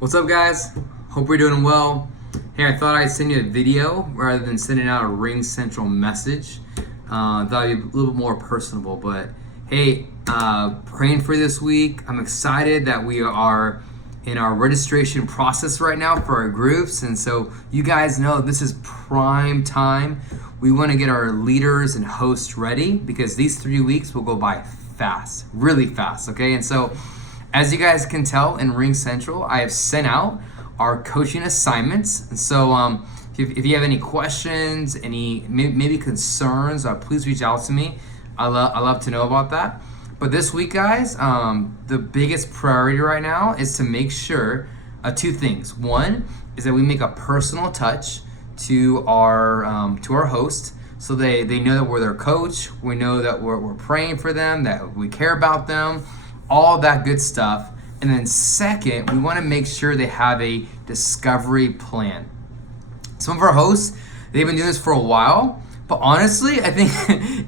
What's up, guys? Hope you're doing well. Hey, I thought I'd send you a video rather than sending out a Ring Central message. Thought it'd be a little bit more personable, but hey, praying for this week. I'm excited that we are in our registration process right now for our groups, and so you guys know this is prime time. We want to get our leaders and hosts ready because these 3 weeks will go by fast, really fast, okay? And so as you guys can tell in Ring Central, I have sent out our coaching assignments. And so if you have any questions, any maybe concerns, please reach out to me. I love to know about that. But this week, guys, the biggest priority right now is to make sure two things. One is that we make a personal touch to our host, so they know that we're their coach. We know that we're praying for them, that we care about them, all that good stuff. And then second, we want to make sure they have a discovery plan. Some of our hosts, they've been doing this for a while, but honestly, I think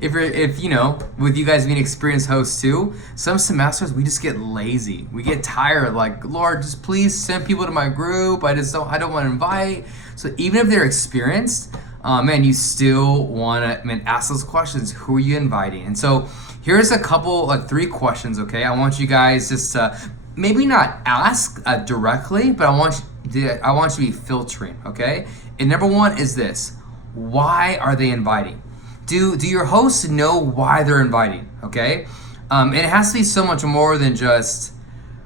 if you know, with you guys being experienced hosts too, some semesters we just get lazy. We get tired, like, Lord, just please send people to my group. I don't want to invite. So even if they're experienced, you still want to ask those questions. Who are you inviting? And so here's a couple, like 3 questions, okay? I want you guys just to maybe not ask directly, but I want you to be filtering, okay? And number 1 is this: why are they inviting? Do your hosts know why they're inviting? Okay, and it has to be so much more than just,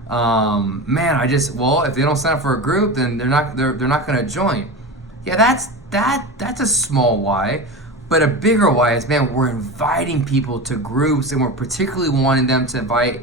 if they don't sign up for a group, then they're not going to join. Yeah, that's a small why, but a bigger why is, we're inviting people to groups, and we're particularly wanting them to invite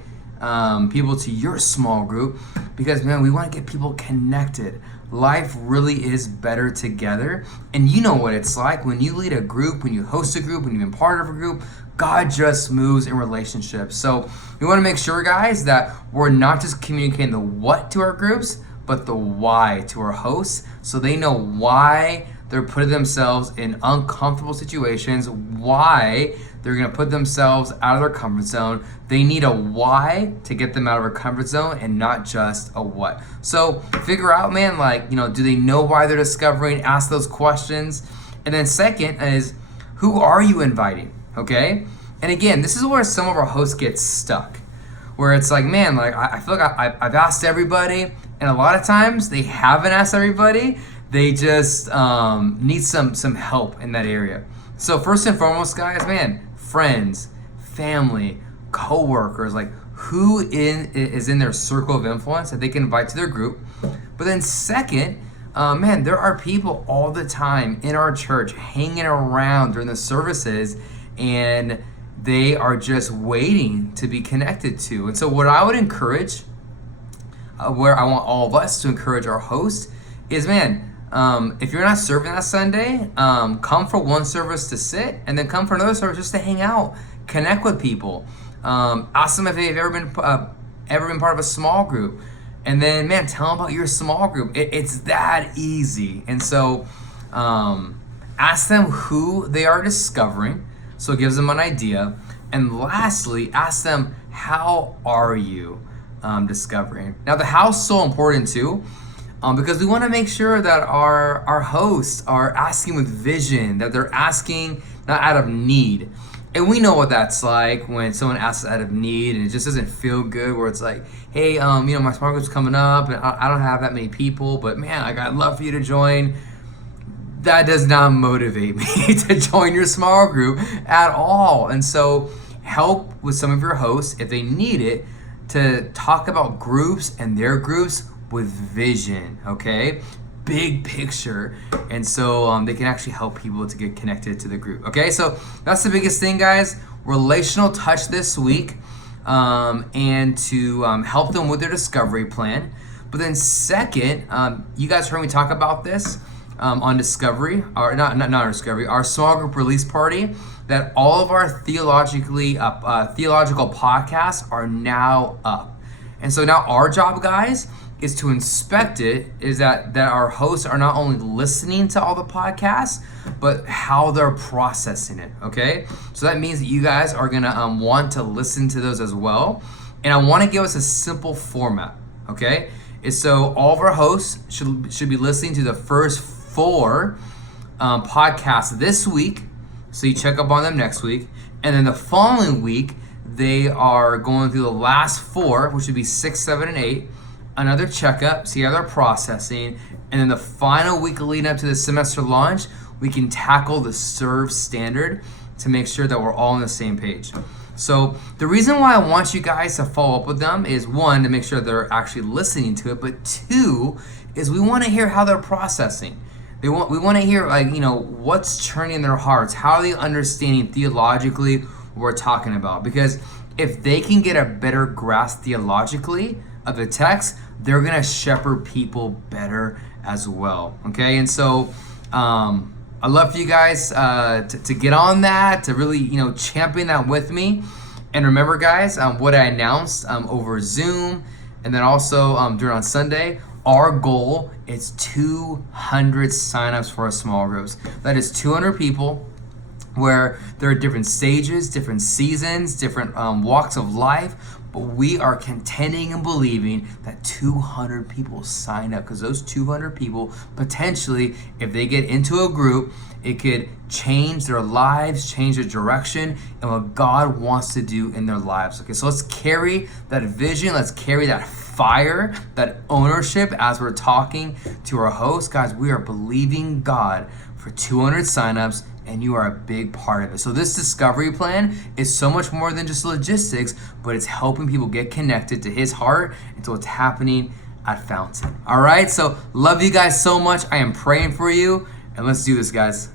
people to your small group because, we want to get people connected. Life really is better together, and you know what it's like when you lead a group, when you host a group, when you've been part of a group. God just moves in relationships. So we want to make sure, guys, that we're not just communicating the what to our groups, but the why to our hosts, so they know why they're putting themselves in uncomfortable situations, why they're going to put themselves out of their comfort zone. They need a why to get them out of their comfort zone and not just a what. So figure out, do they know why they're discovering? Ask those questions. And then second is, who are you inviting? Okay? And again, this is where some of our hosts get stuck, where it's like, I feel like I've asked everybody, and a lot of times they haven't asked everybody. They just need some help in that area. So first and foremost, guys, friends, family, co-workers, like who is in their circle of influence that they can invite to their group. But then second, there are people all the time in our church hanging around during the services, and they are just waiting to be connected to. And so what I would encourage, where I want all of us to encourage our hosts is, if you're not serving that Sunday, come for one service to sit, and then come for another service just to hang out, connect with people. Ask them if they've ever been part of a small group, and then tell them about your small group. It's that easy. And so ask them who they are discovering, so it gives them an idea. And lastly, ask them, how are you discovering? Now the how's so important too. Because we want to make sure that our hosts are asking with vision, that they're asking not out of need. And we know what that's like when someone asks out of need and it just doesn't feel good, where it's like, hey, my small group's coming up and I don't have that many people, but I'd love for you to join. That does not motivate me to join your small group at all. And so help with some of your hosts, if they need it, to talk about groups and their groups with vision, okay? Big picture. And so they can actually help people to get connected to the group, okay? So that's the biggest thing, guys. Relational touch this week, and to help them with their discovery plan. But then second, you guys heard me talk about this on Discovery, or not Discovery, our small group release party, that all of our theological podcasts are now up. And so now our job, guys, is to inspect it, is that our hosts are not only listening to all the podcasts, but how they're processing it, okay? So that means that you guys are gonna want to listen to those as well. And I wanna give us a simple format, okay? is so all of our hosts should be listening to the first 4 podcasts this week. So you check up on them next week. And then the following week, they are going through the last 4, which would be 6, 7, and 8. Another checkup, see how they're processing. And then the final week leading up to the semester launch, we can tackle the Serve Standard to make sure that we're all on the same page. So the reason why I want you guys to follow up with them is 1, to make sure they're actually listening to it, but 2 is we want to hear how they're processing. We want to hear, like, what's churning in their hearts. How are they understanding theologically what we're talking about? Because if they can get a better grasp theologically of the text, they're going to shepherd people better as well. Okay, and so I'd love for you guys to get on that, to really champion that with me. And remember, guys, what I announced over Zoom, and then also during on Sunday. Our goal is 200 signups for our small groups. That is 200 people where there are different stages, different seasons, different walks of life. But we are contending and believing that 200 people sign up, because those 200 people, potentially, if they get into a group, it could change their lives, change their direction, and what God wants to do in their lives. Okay, so let's carry that vision. Let's carry that fire, that ownership as we're talking to our hosts. Guys, we are believing God for 200 signups, and you are a big part of it. So this discovery plan is so much more than just logistics, but it's helping people get connected to His heart and to what's happening at Fountain. All right, so love you guys so much. I am praying for you, and let's do this, guys.